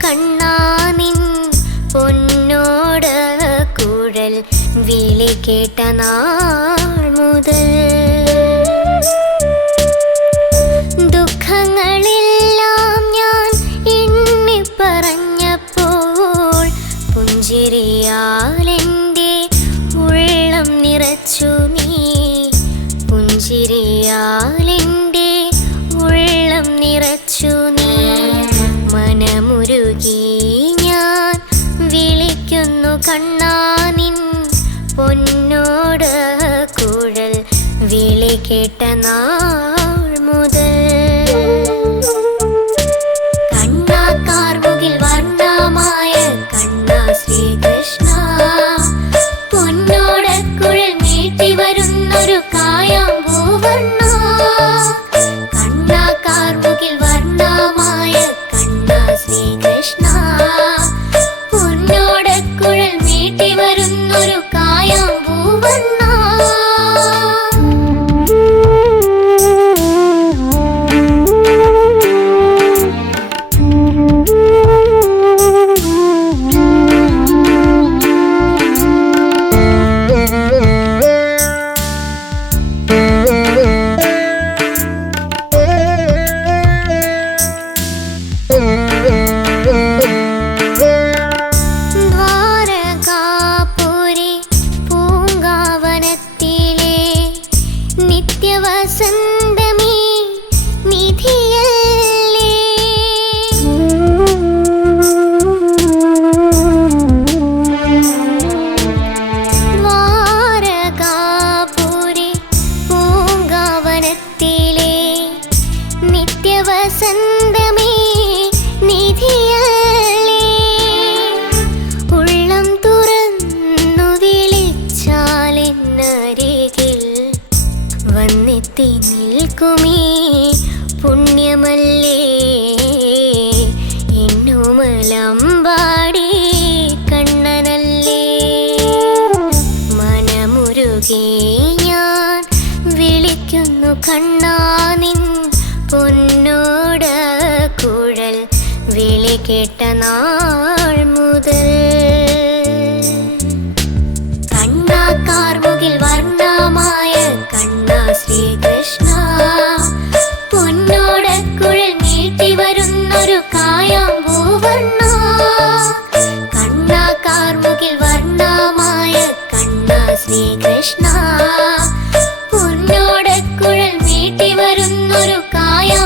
കണ്ണാ നിൻ പൊന്നോട് കുഴൽ വിളി കേട്ട നാൾ മുതൽ ദുഃഖങ്ങളെല്ലാം ഞാൻ എണ്ണിപ്പറഞ്ഞപ്പോൾ പുഞ്ചിരിയാൽ എൻ്റെ ഉള്ളം നിറച്ചു നീ. പുഞ്ചിരിയാൽ എൻ്റെ ഉള്ളം നിറച്ചു നീ. മനമുരുകി ഞാൻ വിളിക്കുന്നു കണ്ണാ നിൻ പൊന്നോട് കുഴൽ വിളി കേട്ട നാൾ മുതൽ. കണ്ണാ കാർമുകിൽ വർണ്ണമായ കണ്ണാ ശ്രീകൃഷ്ണ പൊന്നോട് കുഴൽ നീട്ടി വരുന്നൊരു കായാമ്പൂവർണ്ണ. കണ്ണാ കാർമുകിൽ വർണ്ണമായ കണ്ണാ ശ്രീകൃഷ്ണ പൊന്നോട് കുഴൽ നീട്ടി വരുന്നൊരു കായാമ്പൂവർണ്ണ. ദ്വാരകാപുരി പൂങ്കാവനത്തിലെ നിത്യവസന്തമേ നിധിയല്ലേ. ദ്വാരകാപുരി പൂങ്കാവനത്തിലെ നിത്യവസന്തമേ നിധിയല്ലേ. ഉള്ളം തുറന്നു വിളിച്ചാലെന്നരികിൽ വന്നെത്തി നിൽക്കുമീ പുണ്യമല്ലേ. എന്നോമലമ്പാടി കണ്ണനല്ലേ. മനമുരുകി ഞാൻ വിളിക്കുന്നു കണ്ണാ നിൻ പൊന്നോട് കുഴൽ വിളി കേട്ട നാൾ മുതൽ. കണ്ണാ കാർമുകിൽ വർണ്ണമായ കണ്ണാ ശ്രീകൃഷ്ണ പൊന്നോട് കുഴൽ നീട്ടി വരുന്നൊരു കായാമ്പൂവർണ്ണ. കണ്ണാ കാർമുകിൽ വർണ്ണമായ കണ്ണാ ശ്രീകൃഷ്ണ പൊന്നോട് കുഴൽ നീട്ടി വരുന്നൊരു കായാ